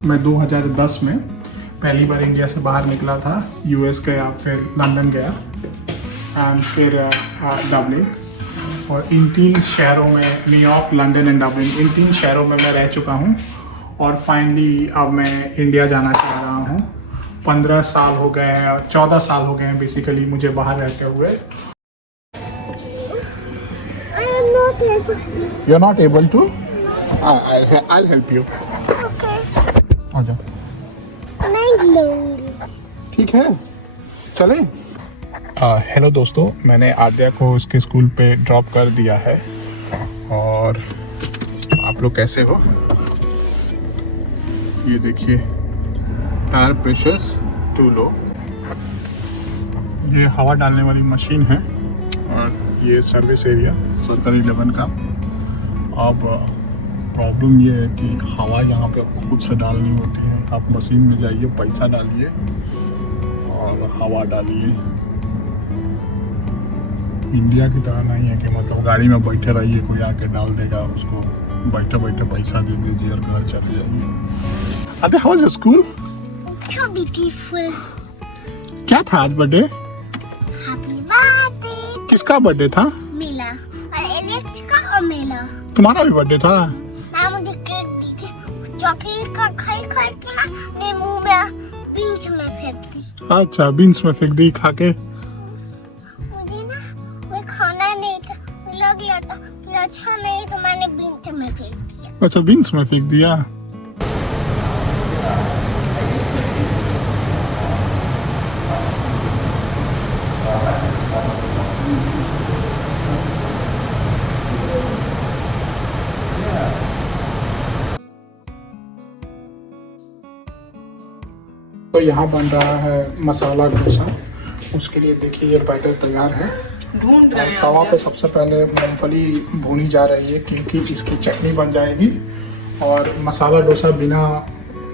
मैं 2010 में पहली बार इंडिया से बाहर निकला था। यूएस गया, फिर लंदन गया एंड फिर डबलिन। और इन तीन शहरों में, न्यूयॉर्क, लंदन एंड डबलिन, इन तीन शहरों में मैं रह चुका हूँ। और फाइनली अब मैं इंडिया जाना चाह रहा हूँ। 15 साल हो गए हैं, 14 साल हो गए हैं बेसिकली मुझे बाहर रहते हुए। You're not able to? I'll help you. आ जाओ। ठीक है, चले। हेलो दोस्तों, मैंने आद्या को उसके स्कूल पे ड्रॉप कर दिया है। और आप लोग कैसे हो? ये देखिए, टायर प्रेशर्स टू लो। ये हवा डालने वाली मशीन है और ये सर्विस एरिया सर्कल 11 का। अब प्रॉब्लम ये है कि हवा यहाँ पे आपको खुद से डालनी होती है। आप मशीन में जाइए, पैसा डालिए और हवा डालिए। इंडिया की तरह नहीं है कि मतलब गाड़ी में बैठे रहिए, कोई आके डाल देगा, उसको बैठे बैठे पैसा दे दीजिए और घर चले जाइए। अरे how was your school? So beautiful. क्या था आज बर्थडे? Happy birthday. किसका बर्थडे था? मिला और एलेक्स का और मिला। तुम्हारा भी बर्थडे था? ना मुझे केक दिखे, चॉकलेट का खाई खाई के ना मेरे मुंह में बीच में फेंक दी। अच्छा, बीन्स में फेंक दी खा के। मुझे ना वो खाना नहीं था, लग गया था कि अच्छा नहीं, तो मैंने बीच में फेंक दिया। अच्छा, बीन्स में फेंक दिया। तो यहाँ बन रहा है मसाला डोसा। उसके लिए देखिए ये बैटर तैयार है। ढूंढ रहे हैं। तवा पे सबसे पहले मूंगफली भूनी जा रही है क्योंकि इसकी चटनी बन जाएगी। और मसाला डोसा बिना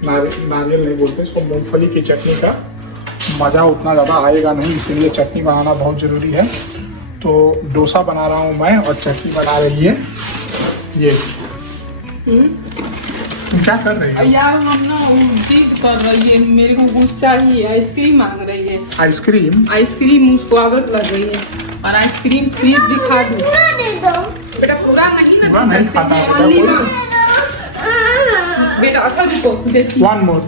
नारियल नहीं बोलते इसको, मूंगफली की चटनी का मज़ा उतना ज़्यादा आएगा नहीं, इसीलिए चटनी बनाना बहुत ज़रूरी है। तो डोसा बना रहा हूँ मैं और चटनी बना रही है ये। तुम क्या कर रही हो? यार हम ना जिद कर रही है, मेरे को कुछ चाहिए, आइसक्रीम मांग रही है। आइसक्रीम? आइसक्रीम उसको आदत लग गई है और आइसक्रीम फ्रीज भी खा दो। पूरा दे दो। बेटा पूरा नहीं ना, पूरा नहीं खाता है बेटा, only पूरा। ना। बेटा अच्छा रुको, देखिए। One more.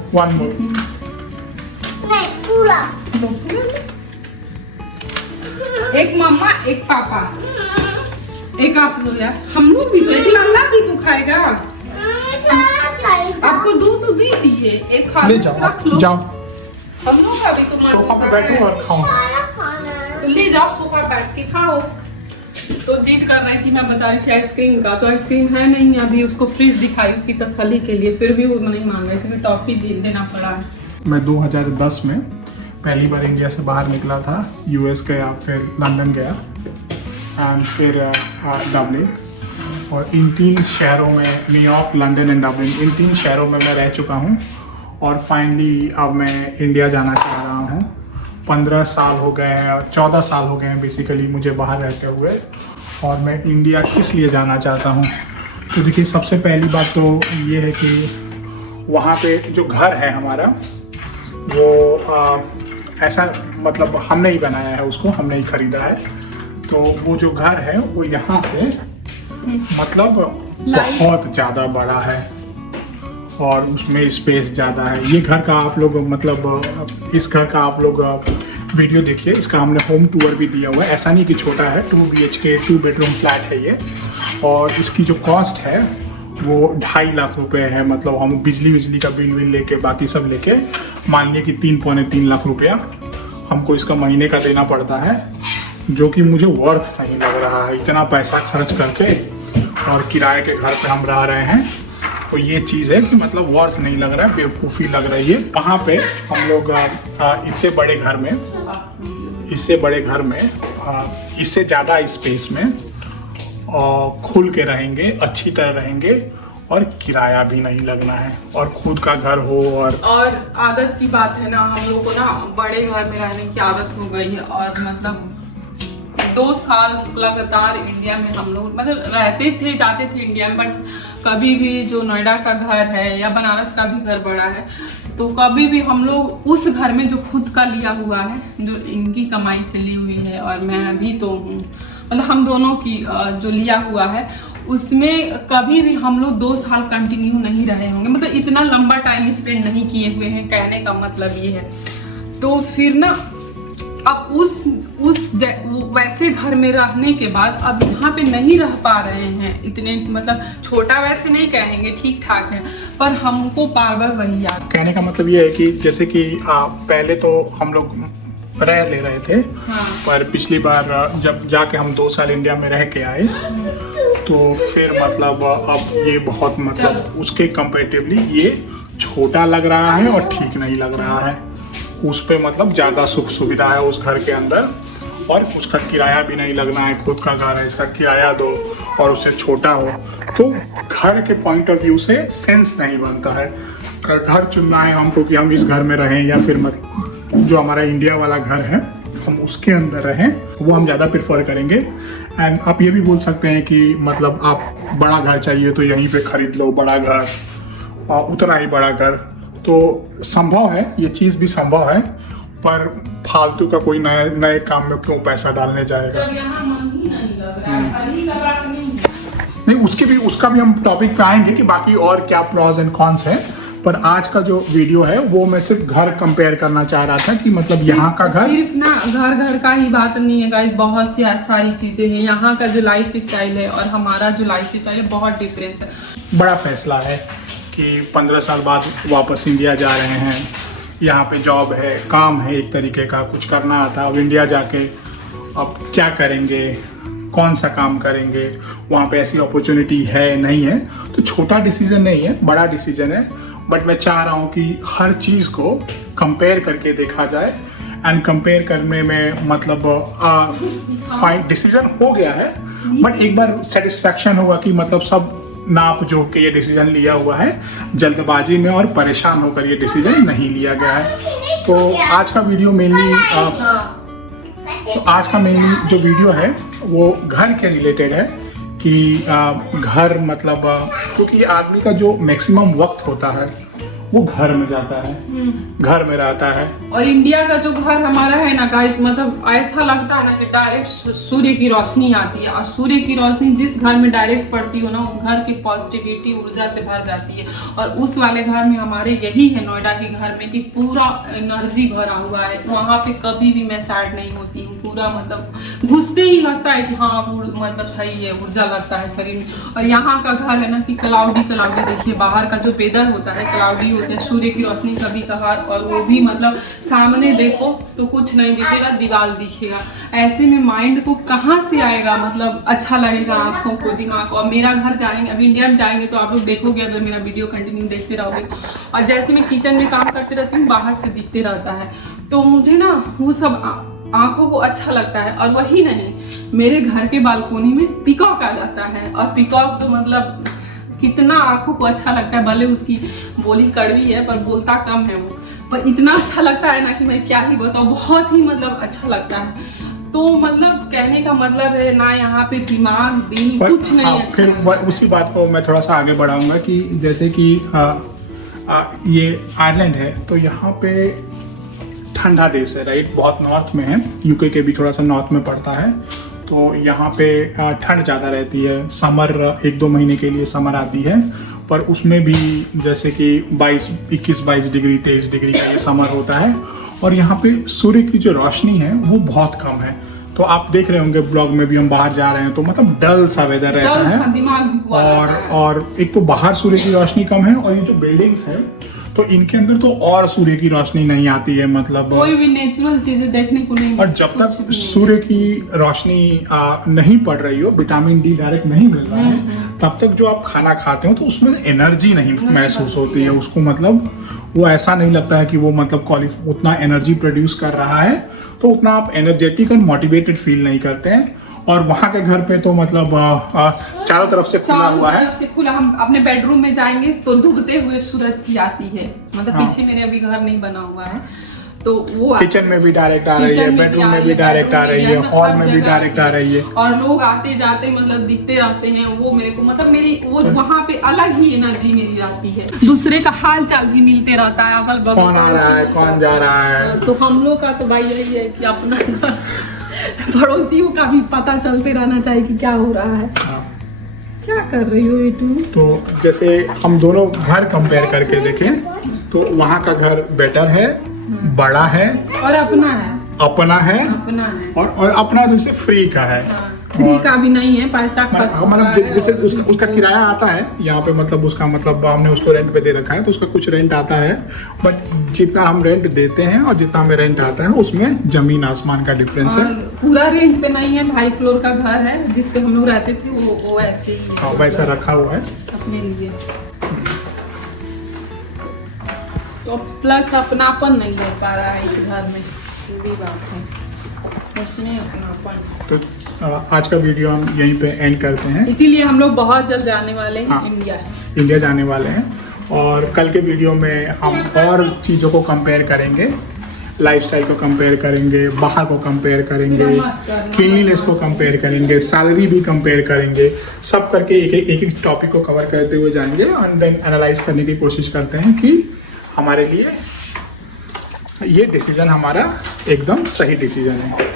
नहीं पूरा। एक मम्मा, एक पापा, एक आप लोग। यार हम लोग भी तो, एक लाला भी तो खाएगा। सारा चाहिए। आपको दो तो दे दिए, एक खा ले लो, जाओ, रख लो। जाओ हम लोग का भी तो मन सोफा पे होता बैठो है। और खाओ। सारा खाना है। तो ले जाओ, सोफा बैठ के खाओ। तो जिद कर रही थी, मैं बता रही थी आइसक्रीम का, तो आइसक्रीम है नहीं अभी। उसको फ्रिज दिखाई उसकी तसल्ली के लिए, फिर भी वो नहीं मान रही थी, टॉफी देना पड़ा। मैं 2010 में पहली बार इंडिया से बाहर निकला था। यूएस गया, फिर लंदन गया एंड फिर डबलिन। और इन तीन शहरों में, न्यूयॉर्क, लंदन एंड डबलिन, इन तीन शहरों में मैं रह चुका हूँ। और फाइनली अब मैं इंडिया जाना चाह रहा हूँ। 15 साल हो गए हैं, 14 साल हो गए हैं बेसिकली मुझे बाहर रहते हुए। और मैं इंडिया किस लिए जाना चाहता हूँ? तो देखिए, सबसे पहली बात तो ये है कि वहाँ पे जो घर है हमारा, वो ऐसा मतलब हमने ही बनाया है उसको, हमने ही खरीदा है। तो वो जो घर है वो यहाँ से मतलब बहुत ज़्यादा बड़ा है और उसमें स्पेस ज़्यादा है। ये घर का आप लोग मतलब इस घर का आप लोग वीडियो देखिए। इसका हमने होम टूर भी दिया हुआ है। ऐसा नहीं कि छोटा है, 2 BHK 2 बेडरूम फ्लैट है ये। और इसकी जो कॉस्ट है वो 2.5 लाख रुपए है। मतलब हम बिजली का बिल लेके, बाकी सब लेके, मान लीजिए कि 3.3 लाख रुपया हमको इसका महीने का देना पड़ता है, जो कि मुझे वर्थ नहीं लग रहा है इतना पैसा खर्च करके। और किराए के घर पे हम रह रहे हैं, तो ये चीज़ है कि मतलब वर्थ नहीं लग रहा है, बेवकूफ़ी लग रही है। वहाँ पे हम लोग इससे बड़े घर में, इससे ज़्यादा स्पेस में खुल के रहेंगे, अच्छी तरह रहेंगे और किराया भी नहीं लगना है और खुद का घर हो। और आदत की बात है ना, हम लोग को ना बड़े घर में रहने की आदत हो गई है। और मतलब 2 साल लगातार इंडिया में हम लोग मतलब रहते थे, जाते थे इंडिया में, बट कभी भी जो नोएडा का घर है या बनारस का भी घर बड़ा है, तो कभी भी हम लोग उस घर में जो खुद का लिया हुआ है, जो इनकी कमाई से ली हुई है और मैं भी तो हूँ, मतलब हम दोनों की जो लिया हुआ है, उसमें कभी भी हम लोग 2 साल कंटिन्यू नहीं रहे होंगे, मतलब इतना लंबा टाइम स्पेंड नहीं किए हुए हैं, कहने का मतलब ये है। तो फिर ना अब वैसे घर में रहने के बाद अब यहाँ पे नहीं रह पा रहे हैं इतने, मतलब छोटा वैसे नहीं कहेंगे, ठीक ठाक है, पर हमको बार बार वही याद। कहने का मतलब ये है कि जैसे कि पहले तो हम लोग रह ले रहे थे, हाँ। पर पिछली बार जब जाके हम 2 साल इंडिया में रह के आए, तो फिर मतलब अब ये बहुत मतलब उसके कंपैरेटिवली ये छोटा लग रहा है और ठीक नहीं लग रहा है। उस पे मतलब ज़्यादा सुख सुविधा है उस घर के अंदर, और उसका किराया भी नहीं लगना है, खुद का घर है, इसका किराया दो और उसे छोटा हो, तो घर के पॉइंट ऑफ व्यू से सेंस नहीं बनता है। घर चुनना है हमको कि हम इस घर में रहें या फिर मतलब जो हमारा इंडिया वाला घर है हम उसके अंदर रहें, वो हम ज़्यादा प्रेफर करेंगे। एंड आप ये भी बोल सकते हैं कि मतलब आप बड़ा घर चाहिए तो यहीं पे खरीद लो बड़ा घर, उतना ही बड़ा घर, तो संभव है, ये चीज़ भी संभव है, पर फालतू का कोई नए काम में क्यों पैसा डालने जाएगा। नहीं, उसका भी हम टॉपिक पे आएंगे कि बाकी और क्या प्रोज एंड कॉन्स है, पर आज का जो वीडियो है वो मैं सिर्फ घर कंपेयर करना चाह रहा था कि मतलब यहाँ का घर सिर्फ ना घर का ही बात नहीं है गाइस, बहुत सी सारी चीजें हैं। यहाँ का जो लाइफ स्टाइल है और हमारा जो लाइफ स्टाइल है बहुत डिफरेंस है। बड़ा फैसला है कि 15 साल बाद वापस इंडिया जा रहे हैं, यहाँ पे जॉब है, काम है, एक तरीके का कुछ करना आता। अब इंडिया जाके अब क्या करेंगे, कौन सा काम करेंगे, वहाँ पे ऐसी अपॉर्चुनिटी है नहीं है, तो छोटा डिसीजन नहीं है, बड़ा डिसीजन है। बट मैं चाह रहा हूँ कि हर चीज़ को कंपेयर करके देखा जाए, एंड कंपेयर करने में मतलब फाइन डिसीजन हो गया है, बट एक बार सेटिस्फैक्शन होगा कि मतलब सब नाप जो के ये डिसीजन लिया हुआ है, जल्दबाजी में और परेशान होकर ये डिसीजन नहीं लिया गया है। तो आज का वीडियो मेनली जो वीडियो है वो घर के रिलेटेड है कि घर मतलब क्योंकि आदमी का जो मैक्सिमम वक्त होता है वो घर में जाता है, घर में रहता है। और इंडिया का जो घर हमारा है ना गाइस, मतलब ऐसा लगता है ना कि डायरेक्ट सूर्य की रोशनी आती है, और सूर्य की रोशनी जिस घर में डायरेक्ट पड़ती हो ना, उस घर की पॉजिटिविटी ऊर्जा से भर जाती है। और उस वाले घर में हमारे यही है नोएडा के घर में कि पूरा एनर्जी भरा हुआ है, वहाँ पे कभी भी मैं सैड नहीं होती हूँ, पूरा मतलब घुसते ही लगता है कि हाँ मतलब सही है, ऊर्जा लगता है शरीर में। और यहाँ का घर है ना कि क्लाउडी, देखिए बाहर का जो वेदर होता है क्लाउडी होता है, सूर्य की रोशनी कभी कभार, और वो भी मतलब सामने देखो तो कुछ नहीं दिखेगा, दीवार दिखेगा। ऐसे में माइंड को कहाँ से आएगा, मतलब अच्छा लगेगा आंखों को, दिमाग को। और मेरा घर जाएंगे, अभी इंडिया में जाएंगे तो आप लोग देखोगे अगर मेरा वीडियो कंटिन्यू देखते रहोगे। और जैसे मैं किचन में काम करते रहती हूँ, बाहर से दिखते रहता है, तो मुझे ना वो सब आंखों को अच्छा लगता है। और वही नहीं, मेरे घर के बालकोनी में पीकॉक आ जाता है, और पीकॉक तो मतलब कितना आंखों को अच्छा लगता है। भले उसकी बोली कड़वी है पर बोलता कम है वो, पर इतना अच्छा लगता है ना कि मैं क्या ही बताऊँ, बहुत ही मतलब अच्छा लगता है। तो मतलब कहने का मतलब है ना, यहाँ पे दिमाग दिल कुछ नहीं अच्छा फिर उसी बात को मैं थोड़ा सा आगे बढ़ाऊंगा कि जैसे कि ये आयरलैंड है, तो यहाँ पे ठंडा देश है, राइट, बहुत नॉर्थ में है, यूके के भी थोड़ा सा नॉर्थ में पड़ता है, तो यहाँ पे ठंड ज़्यादा रहती है। समर 1-2 महीने के लिए समर आती है, पर उसमें भी जैसे कि 21-22 डिग्री 23 डिग्री का ये समर होता है। और यहाँ पे सूर्य की जो रोशनी है वो बहुत कम है, तो आप देख रहे होंगे ब्लॉग में भी हम बाहर जा रहे हैं तो मतलब डल सा वेदर रहता है। और एक तो बाहर सूर्य की रोशनी कम है, और ये जो बिल्डिंग्स है तो इनके अंदर तो और सूर्य की रोशनी नहीं आती है, मतलब कोई भी नेचुरल चीजें देखने को नहीं। और जब तक सूर्य की रोशनी नहीं पड़ रही हो, विटामिन डी डायरेक्ट नहीं मिल रहा है, तब तक जो आप खाना खाते हो तो उसमें एनर्जी नहीं महसूस होती है। उसको मतलब वो ऐसा नहीं लगता है कि वो मतलब उतना एनर्जी प्रोड्यूस कर रहा है, तो उतना आप एनर्जेटिक और मोटिवेटेड फील नहीं करते हैं। और वहाँ के घर पे तो मतलब चारों तरफ से खुला हुआ है, हम अपने बेडरूम में जाएंगे तो डूबते हुए सूरज की आती है, मतलब पीछे मेरे अभी घर नहीं बना हुआ है, तो वो किचन में भी डायरेक्ट आ रही है, बेडरूम में भी डायरेक्ट आ रही है, हॉल में भी डायरेक्ट आ रही है, और लोग आते जाते मतलब दिखते रहते हैं। वो मेरे को मतलब मेरी वो वहाँ पे अलग ही एनर्जी मेरी रहती है। दूसरे का हाल चाल भी मिलते रहता है, अगल बगल कौन आ रहा है, कौन जा रहा है। तो हम लोग का तो भाई यही है कि अपना पड़ोसियों का भी पता चलते रहना चाहिए कि क्या हो रहा है। हाँ। क्या कर रही हो बेटू? तो जैसे हम दोनों घर कंपेयर करके देखें तो वहाँ का घर बेटर है, बड़ा है और अपना है, अपना है, अपना है और अपना जैसे फ्री का है। फ्री का भी नहीं है, पैसा खर्च हो रहा मतलब है। जैसे उसका किराया आता है यहाँ पे, मतलब उसका मतलब हमने उसको रेंट पे दे रखा है तो उसका कुछ रेंट आता है, बट जितना हम रेंट देते हैं और जितना हमें रेंट आता है उसमें जमीन आसमान का डिफरेंस है। और पूरा रेंट पे नहीं है, 2.5 फ्लोर का घर है जिस पे हम लोग रहते थे, वो ऐसे ही हाँ, वैसा रखा हुआ है अपने लिए। तो प्लस अपनापन नहीं हो पा रहा है इस घर में, पूरी बात है उसमें अपनापन। तो आज का वीडियो हम यहीं पे एंड करते हैं। इसीलिए हम लोग बहुत जल्द जाने वाले हैं। हाँ। इंडिया जाने वाले हैं, और कल के वीडियो में हम और चीज़ों को कंपेयर करेंगे, लाइफस्टाइल को कंपेयर करेंगे, बाहर को कंपेयर करेंगे, क्लीनलीनेस को कंपेयर करेंगे, सैलरी भी कंपेयर करेंगे, सब करके एक एक टॉपिक को कवर करते हुए जाएंगे और देन एनालाइज करने की कोशिश करते हैं कि हमारे लिए ये डिसीजन हमारा एकदम सही डिसीजन है।